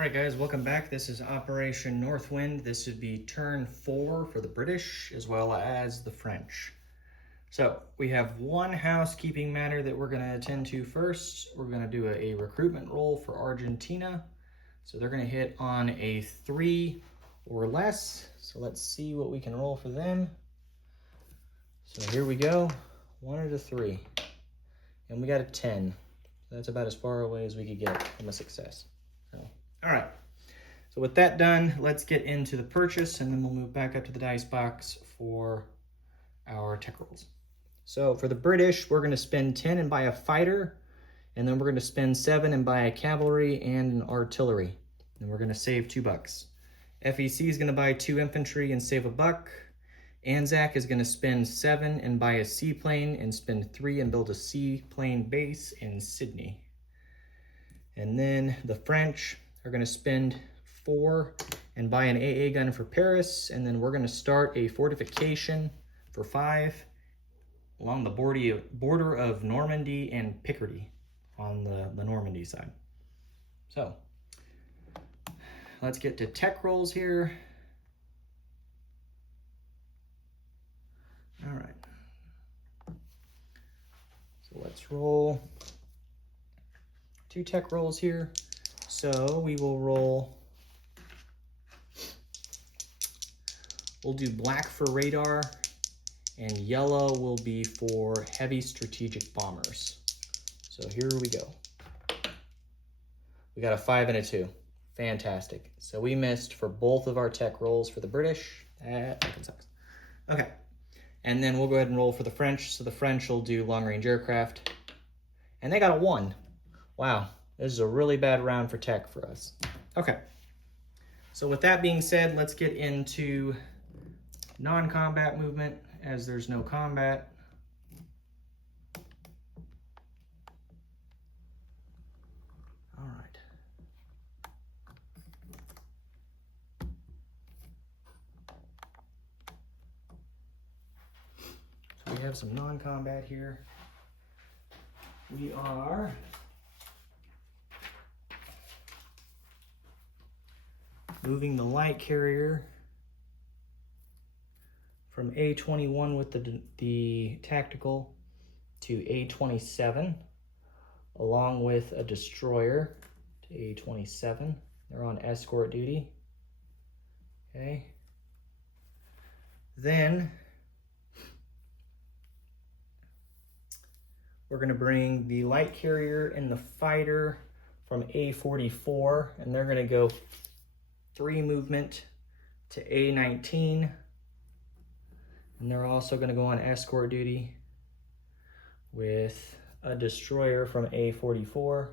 All right, guys, welcome back. This is Operation Northwind. This would be turn 4 for the British as well as the French. So we have one housekeeping matter that we're going to attend to first. We're going to do a recruitment roll for Argentina. So they're going to hit on a 3 or less. So let's see what we can roll for them. So here we go, 1 or 3. And we got a 10. That's about as far away as we could get from a success. All right, so with that done, let's get into the purchase and then we'll move back up to the dice box for our tech rolls. So for the British, we're gonna spend 10 and buy a fighter, and then we're gonna spend 7 and buy a cavalry and an artillery. And we're gonna save $2. FEC is gonna buy 2 infantry and save $1. ANZAC is gonna spend 7 and buy a seaplane and spend 3 and build a seaplane base in Sydney. And then the French are going to spend 4 and buy an AA gun for Paris, and then we're going to start a fortification for 5 along the border of Normandy and Picardy on the Normandy side. So let's get to tech rolls here. All right. So let's roll 2 tech rolls here. So we will roll, we'll do black for radar, and yellow will be for heavy strategic bombers. So here we go. We got a 5 and a 2. Fantastic. So we missed for both of our tech rolls for the British. That fucking sucks. Okay. And then we'll go ahead and roll for the French. So the French will do long-range aircraft. And they got a 1. Wow. This is a really bad round for tech for us. Okay, so with that being said, let's get into non-combat movement as there's no combat. All right. So we have some non-combat here. We are moving the light carrier from A21 with the tactical to A27, along with a destroyer to A27. They're on escort duty. Okay. Then we're going to bring the light carrier and the fighter from A44, and they're going to go 3 movement to A19, and they're also going to go on escort duty with a destroyer from A44.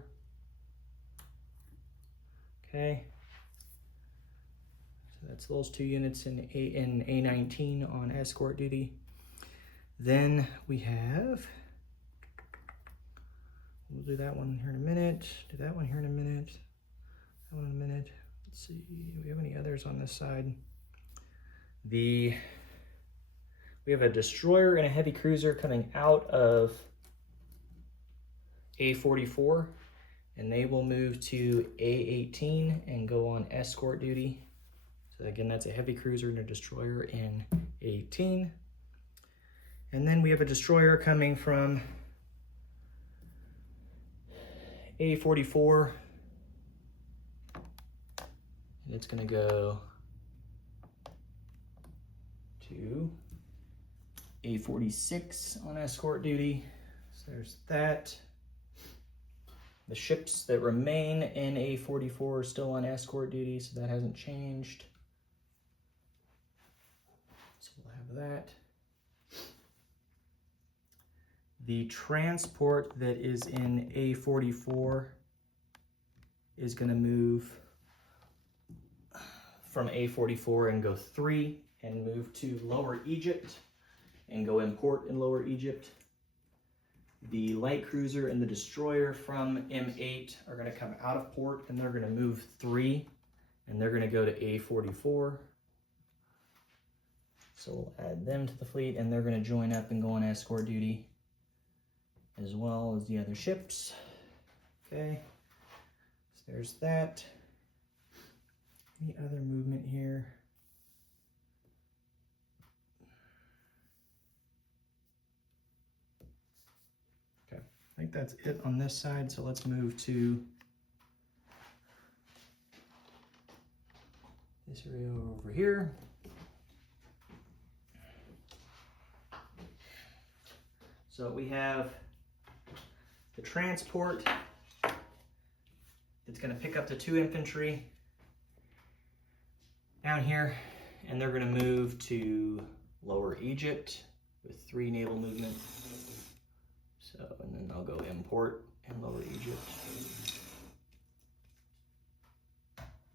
Okay, so that's those 2 units in A19 on escort duty. Then we have, we'll do that one here in a minute, do that one here in a minute, that one in a minute. Let's see, do we have any others on this side? We have a destroyer and a heavy cruiser coming out of A44, and they will move to A18 and go on escort duty. So again, that's a heavy cruiser and a destroyer in 18. And then we have a destroyer coming from A44. And it's going to go to A46 on escort duty. So there's that. The ships that remain in A44 are still on escort duty, so that hasn't changed. So we'll have that. The transport that is in A44 is going to move from A44 and go 3 and move to Lower Egypt and go import in Lower Egypt. The light cruiser and the destroyer from M8 are going to come out of port, and they're going to move 3 and they're going to go to A44. So we'll add them to the fleet, and they're going to join up and go on escort duty as well as the other ships. Okay, so there's that. Any other movement here? Okay, I think that's it on this side, so let's move to this area over here. So we have the transport that's going to pick up the 2 infantry down here, and they're going to move to Lower Egypt with 3 naval movement. So, and then I'll go import in Lower Egypt.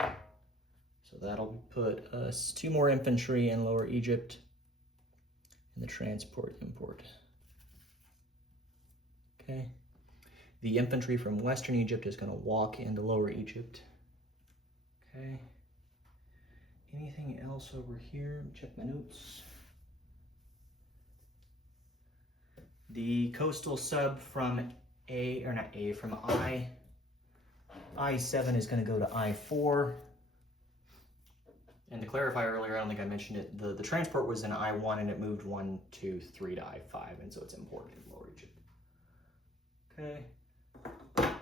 So that'll put us 2 more infantry in Lower Egypt and the transport import. Okay. The infantry from Western Egypt is going to walk into Lower Egypt. Okay. Anything else over here? Check my notes. The coastal sub from from I7 is going to go to I4. And to clarify earlier, I don't think I mentioned it, the transport was in I1 and it moved 1, 2, 3 to I5, and so it's imported in Lower Egypt. Okay. I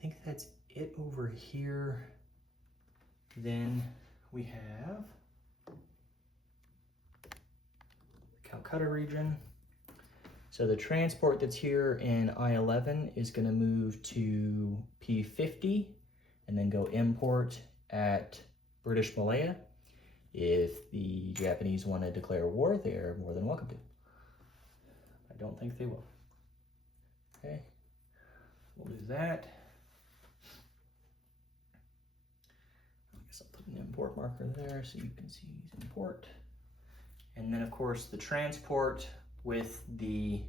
think that's it over here. Then we have Calcutta region. So the transport that's here in I11 is going to move to P50 and then go import at British Malaya. If the Japanese want to declare war, they are more than welcome to. I don't think they will. Okay, we'll do that. I guess I'll put an import marker there so you can see import. And then of course the transport with the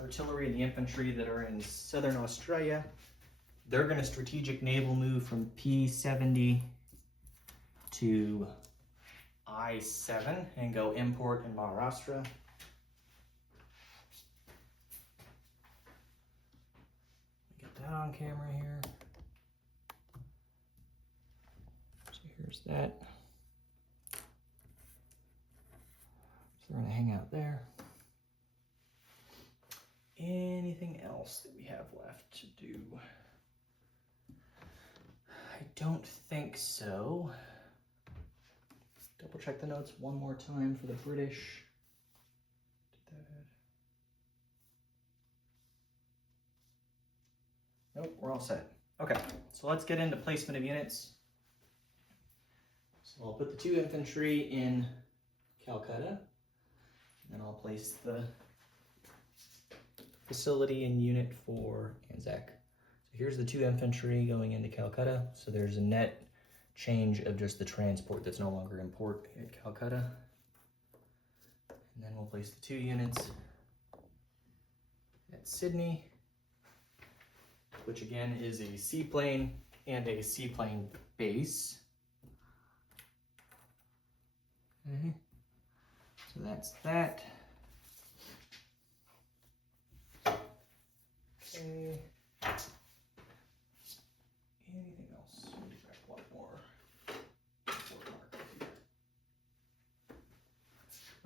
artillery and the infantry that are in southern Australia, they're going to strategic naval move from P70 to I7 and go import in Maharashtra. Get that on camera here. So here's that. So we're going to hang out there. Anything else that we have left to do? I don't think so. Double check the notes one more time for the British. Nope, we're all set. Okay, so let's get into placement of units. So I'll put the 2 infantry in Calcutta, and then I'll place the facility and unit for ANZAC. So here's the 2 infantry going into Calcutta. So there's a net change of just the transport that's no longer in port at Calcutta. And then we'll place the 2 units at Sydney, which again is a seaplane and a seaplane base. Okay, so that's that. Okay. Anything else? Let me grab one more.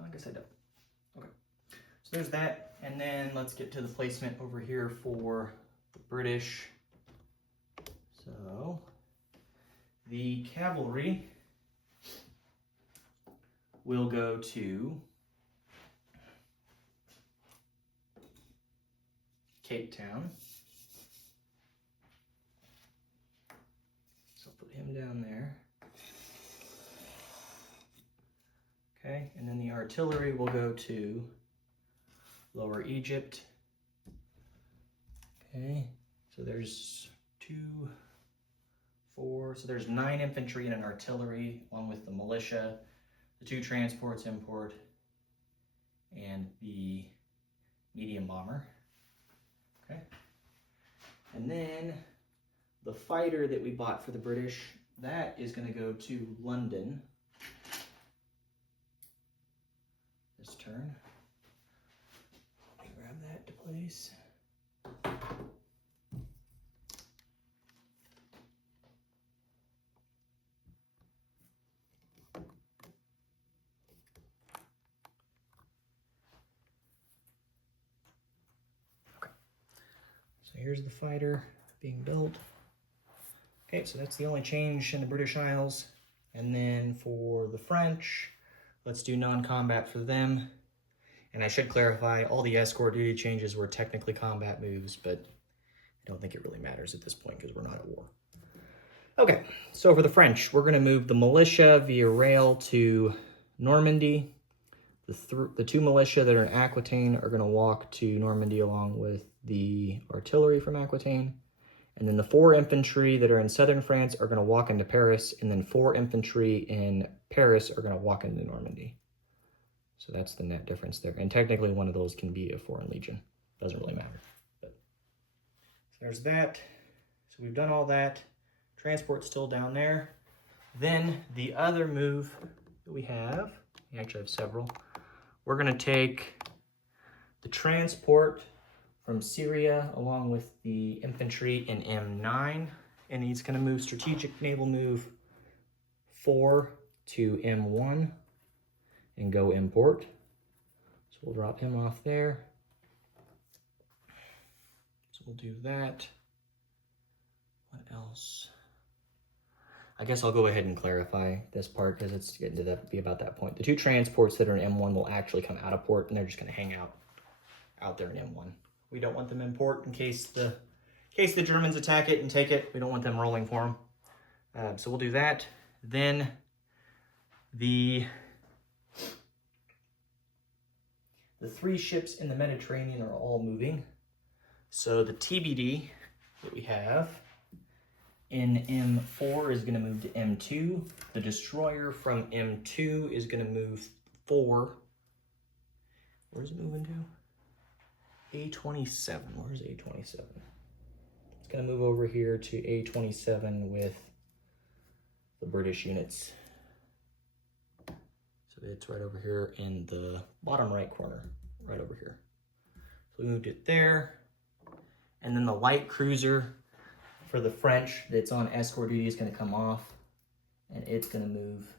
I guess I don't. Okay. So there's that. And then let's get to the placement over here for the British. So the cavalry will go to Cape Town. So I'll put him down there. Okay, and then the artillery will go to Lower Egypt. Okay, so there's 2, 4, so there's 9 infantry and an artillery, along with the militia, the 2 transports import, and the medium bomber. Okay, and then the fighter that we bought for the British, that is going to go to London this turn. Let me grab that to place. here's the fighter being built. Okay, so that's the only change in the British Isles. And then for the French, let's do non-combat for them. And I should clarify, all the escort duty changes were technically combat moves, but I don't think it really matters at this point because we're not at war. Okay, so for the French, we're going to move the militia via rail to Normandy. The two militia that are in Aquitaine are going to walk to Normandy along with the artillery from Aquitaine. And then the 4 infantry that are in southern France are going to walk into Paris, and then 4 infantry in Paris are going to walk into Normandy. So that's the net difference there. And technically one of those can be a foreign legion. Doesn't really matter. But so there's that. So we've done all that. Transport's still down there. Then the other move that we actually have several. We're going to take the transport from Syria along with the infantry in M9, and he's going to move strategic naval move 4 to M1 and go import. So we'll drop him off there. So we'll do that. What else? I guess I'll go ahead and clarify this part because it's getting to be about that point. The 2 transports that are in M1 will actually come out of port, and they're just going to hang out there in M1. We don't want them in port in case the Germans attack it and take it. We don't want them rolling for them. So we'll do that. Then the 3 ships in the Mediterranean are all moving. So the TBD that we have in M4 is going to move to M2. The destroyer from M2 is going to move 4. Where's it moving to? A27. Where's A27? It's going to move over here to A27 with the British units. So it's right over here in the bottom right corner, right over here. So we moved it there. And then the light cruiser for the French that's on escort duty is going to come off, and it's going to move.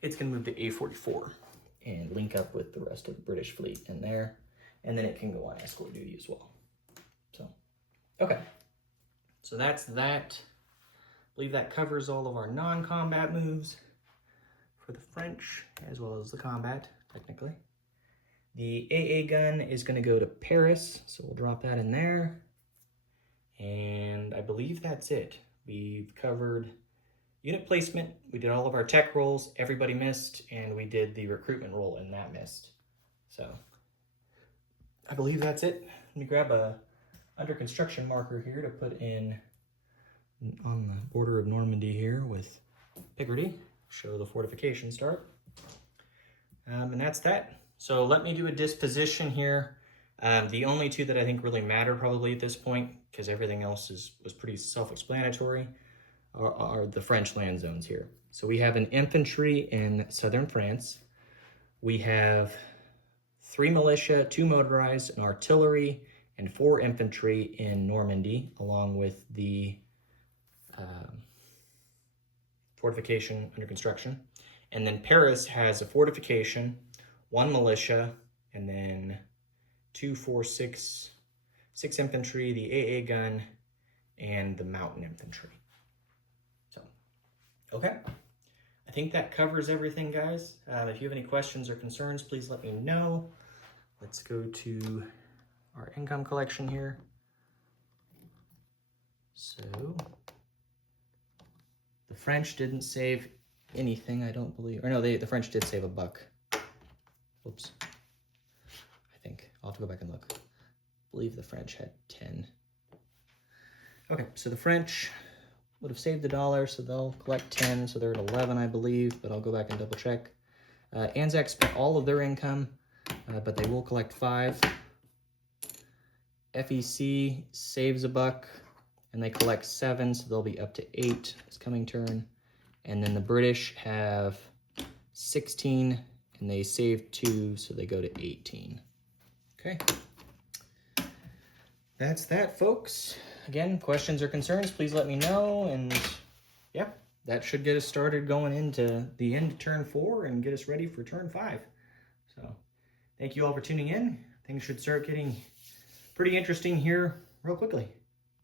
It's going to move to A44 and link up with the rest of the British fleet in there, and then it can go on escort duty as well. So, okay. So that's that. I believe that covers all of our non-combat moves for the French, as well as the combat, technically. The AA gun is going to go to Paris, so we'll drop that in there. And I believe that's it. We've covered unit placement, we did all of our tech rolls, everybody missed, and we did the recruitment roll and that missed. So I believe that's it. Let me grab a under construction marker here to put in on the border of Normandy here with Picardy, show the fortification start. And that's that. So let me do a disposition here. The only 2 that I think really matter probably at this point, because everything else was pretty self-explanatory, are the French land zones here. So we have an infantry in southern France. We have 3 militia, 2 motorized, an artillery, and 4 infantry in Normandy, along with the fortification under construction. And then Paris has a fortification, 1 militia, and then 2, 4, 6 infantry, the AA gun, and the mountain infantry. So, okay. I think that covers everything, guys. If you have any questions or concerns, please let me know. Let's go to our income collection here. So, the French didn't save anything, I don't believe. Or no, the French did save $1. Whoops. I think. I'll have to go back and look. I believe the French had 10. Okay, so the French would have saved $1, so they'll collect 10, so they're at 11, I believe, but I'll go back and double check. ANZAC spent all of their income, but they will collect 5. FEC saves $1, and they collect 7, so they'll be up to 8 this coming turn. And then the British have 16, and they save 2, so they go to 18. Okay. That's that, folks. Again, questions or concerns, please let me know. And yeah, that should get us started going into the end of turn 4 and get us ready for turn 5. So thank you all for tuning in. things should start getting pretty interesting here real quickly.